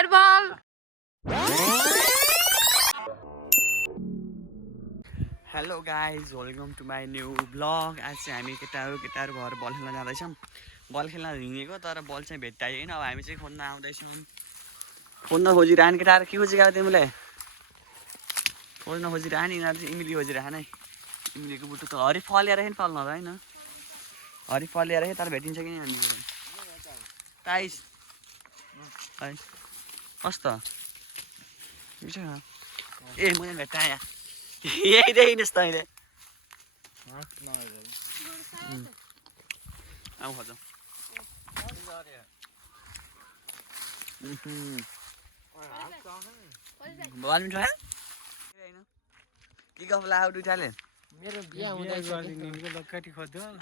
Dead बल hello guys welcome to my new blog. आज चाहिँ हामी केटाहरू भएर बल खेल्न जाँदैछौँ। बल खेल्न हिँडेको तर बल चाहिँ भेट्टाइएन। अब हामी चाहिँ खोज्न आउँदैछौँ। खोज्न खोजिरहने केटाहरू के खोजिरहेको तिमीले? खोज्न खोजिरहने यिनीहरू चाहिँ इमिली खोजिरहने है। इमिलीको बुटो त हरि फलिएर फल्न त होइन, हरि फलिएर तर भेटिन्छ कि नि ताइस है कस्तो ए मैले भेट्टाएँ यही देखिनुहोस् तैँले आऊ खोजौँ। बल मिठो के गफ लाग्यो दुइटाले? मेरो बिहा हुँदैछ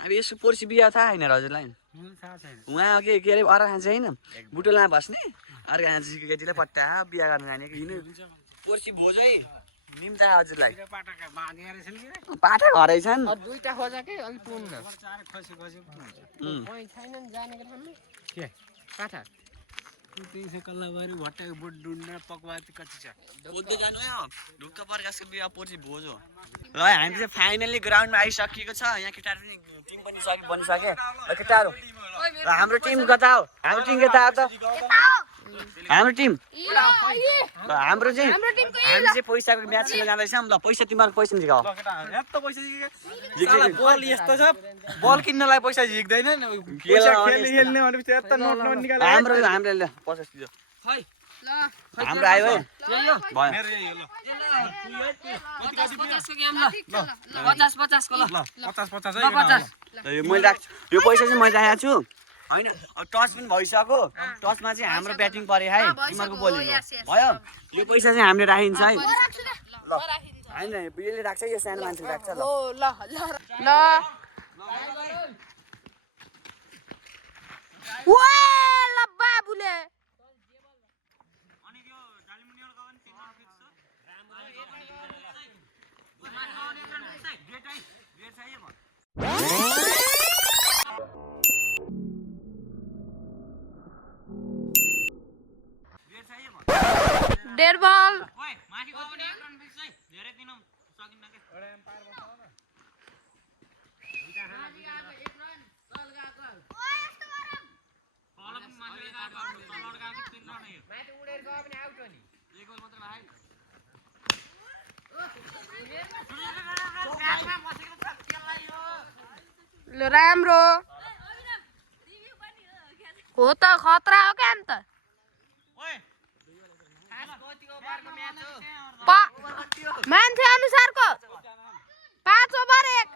अब यसो पर्सि बिहा थाहा छैन हजुरलाई? उहाँ के अरे अर्को खान्छ होइन बुटोलामा बस्ने अर्को खान्छ केटीलाई पट्टा बिहा गर्न जाने हिँड्नु पर्सि भोज है निम्ता हजुरलाई पाठा घरै छन् दुईटा खोजा के अलि पुग्न छैन नि जानेको ठाउँमा के पाठा खोज्दै जानु है ढुक्क प्रकाशको बिहा पर्सि भोज हो। ल हामी चाहिँ फाइनली ग्राउन्डमा आइसकेको छ। यहाँ केटाहरू पनि टिम पनि बनिसके केटाहरू। हाम्रो टिम कता हो? हाम्रो टिम कता हो त? हाम्रो टिम हाम्रो चाहिँ हामी चाहिँ पैसाको म्याच खेल्न जाँदैछौँ। ल पैसा तिमीहरूको पैसा झिकाऊ। बल यस्तो छ बल किन्नलाई पैसा झिक्दैन हाम्रो हामीले 50 दियो हाम्रो आयो है मैले राख्छु यो पैसा चाहिँ मैले राखेको छु होइन। टच पनि भइसक्यो। टचमा चाहिँ हाम्रो ब्याटिङ पऱ्यो है तिमीहरूको बोलिङ भयो। यो पैसा चाहिँ हामीले राखिन्छ है। ल होइन यसले राख्छ यो सानो मान्छेले राख्छ। ल ल ल बाबुले डेड बल राम्रो हो त खतरा हो क्या अन्त मान्छे अनुसारको 5 ओभर एक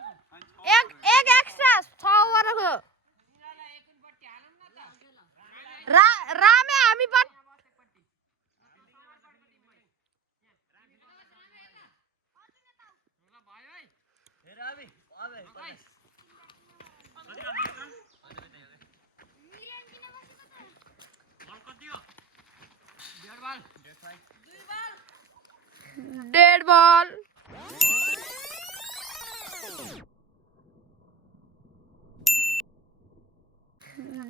एक्स्ट्रा 6 ओभरको रामे हामी डेड बल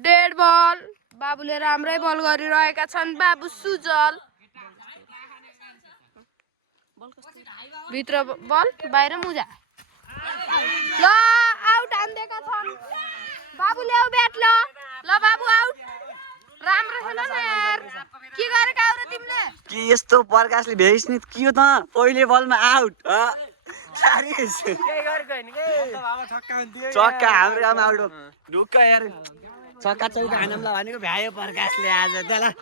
डेड बल बाबुले राम्रै बल गरिरहेका छन्। बाबु सुजल भित्र बल बाहिर मुजा ल आउट हान्दिएका छन्। बाबु ल्याऊ ब्याट ल बाबु आउट। राम्रो खेल न यार के गरेका हो र तिमीले? के यस्तो प्रकाशले भेइस नि के हो त पहिले बलमा आउट चक्का हाम्रो काम आउट हो ढुक्क यार चक्का चौका हानौँ ल भनेको भ्यायो प्रकाशले आज त ल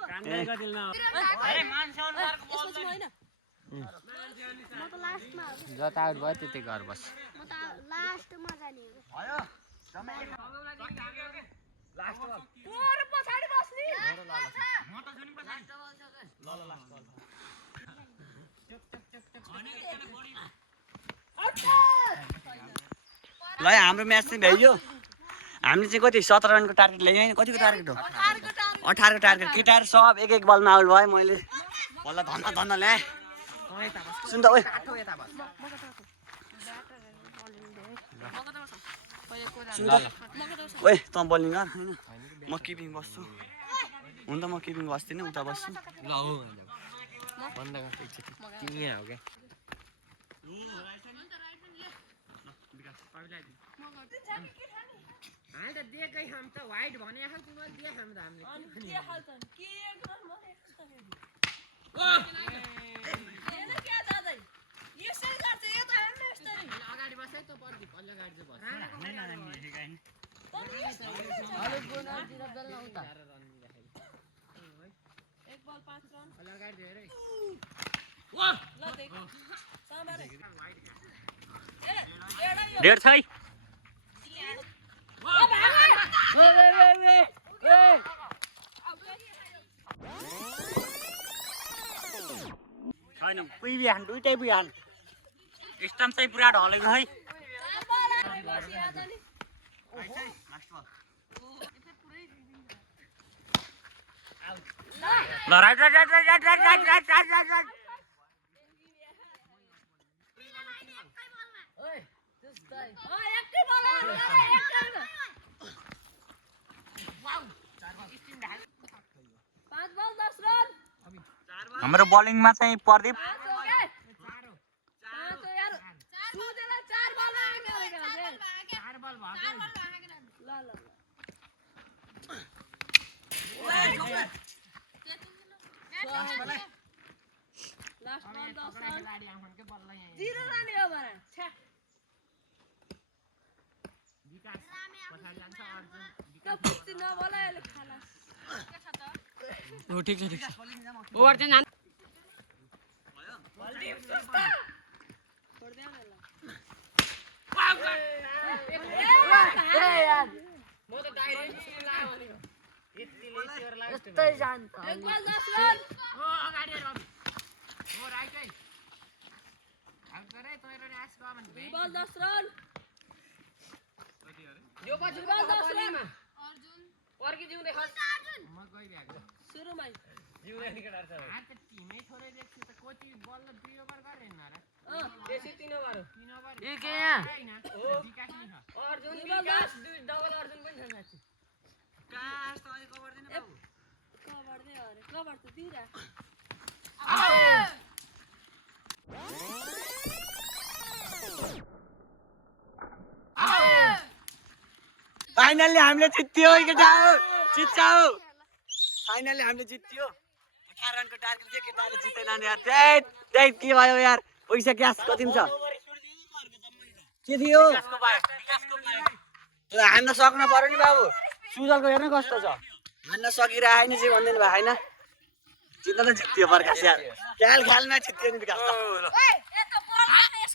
जता आउट भयो त्यतै घर बस ल हाम्रो म्याच चाहिँ भ्याइयो। हामीले चाहिँ कति 17 रनको टार्गेट ल्यायो होइन? कतिको टार्गेट हो? 18 को टार्गेट। केटाहरू सब एक बलमा आउट भयो। मैले बल्ल धन्न ल्याएँ। सुन त ओए ओए त बलिङ गर हैन म किपिङ बस्छु। हुन त म किपिङ बस्दिनँ उता बस्छु ल हो बन्द गर्छ एकचोटि तिमी हो क्या हाल त दिएकै हम त व्हाइट भने हाल तिम्रो दिए हम त अगाडि बसे त पर्दि पल्लो गाडी चाहिँ बस एक बल 5 रन पल्लो गाडी धेरै डेढ छ है छैन पुइ बिहान दुइटै बिहान स्टम्प चाहिँ पुरा ढलेको है ल right right right right right right right right right right right हाम्रो बलिङमा चाहिँ प्रदीप ठिक छ ओभर चाहिँ जानु म त डाइरेक्ट लाग्यो भनेको यस्तै शान्त अगाडि हो राइटै आउट गरे तैँले आस्क भने बल 10 रन यो पछि बल 10 रन अर्जुन पर्की जिउँदै खस म गइ भ्याको सुरुमै जिउँदै निकटार छ हात त टिमै थोरै देख्छु त कोटी बल 2 ओभर गरेन र त्यसै 3 ओभर हो 3 ओभर ए के यहाँ हो विकास नि छ अर्जुन बल 10 डबल अर्जुन पनि छ म्याच कास त अहिले कभर दिनु बाबु कभर दे अरे कभर त दिरा फाइनली हामीले जित्यो केटा जित्छौ फाइनली हामीले जित्यो 18 रनको टार्गेट थियो केटाले जितेन यार त्यही के भयो यार पैसा क्यास कति छ के थियो विकासको पाए हान्न सक्नु पर्यो नि बाबु सुजलको हेर्न कस्तो छ हान्न सकिरहेन चाहिँ भन्दैन भए हैन जित्न त जित्यो प्रकाश यार खेल खेलमा जित्यो नि विकास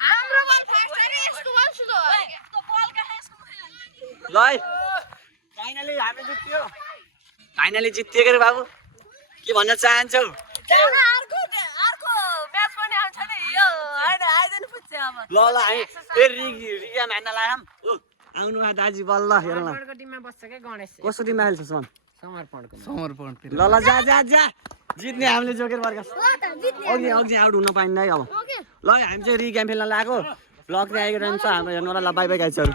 हाम्रो बल फास्ट अरे यस्तो बल स्लो यस्तो बल का यसको ल फाइनली हामी जित्यो फाइनली जित्यो के रे बाबु के भन्न चाहन्छौ अर्को म्याच पनि आउँछ नि यो हैन आइदैन पुग्छ अब ल हामी फेरि रिया मान्न लायम आउनु आ दाजु बल्ल हेर न समर्पणको टिममा बस्छ के गणेश कसको टिममा खेल्छस् मन समर्पणको ल ल जा जा जा जित्ने हामीले जोकर प्रकाश अघि अघि आउट हुन पाइन्न है अब ल हामी चाहिँ रि गेम खेल्न लागेको ब्लग चाहिँ आइरहन्छ हाम्रो हेर्नु होला ल बाई बाई गाइजहरु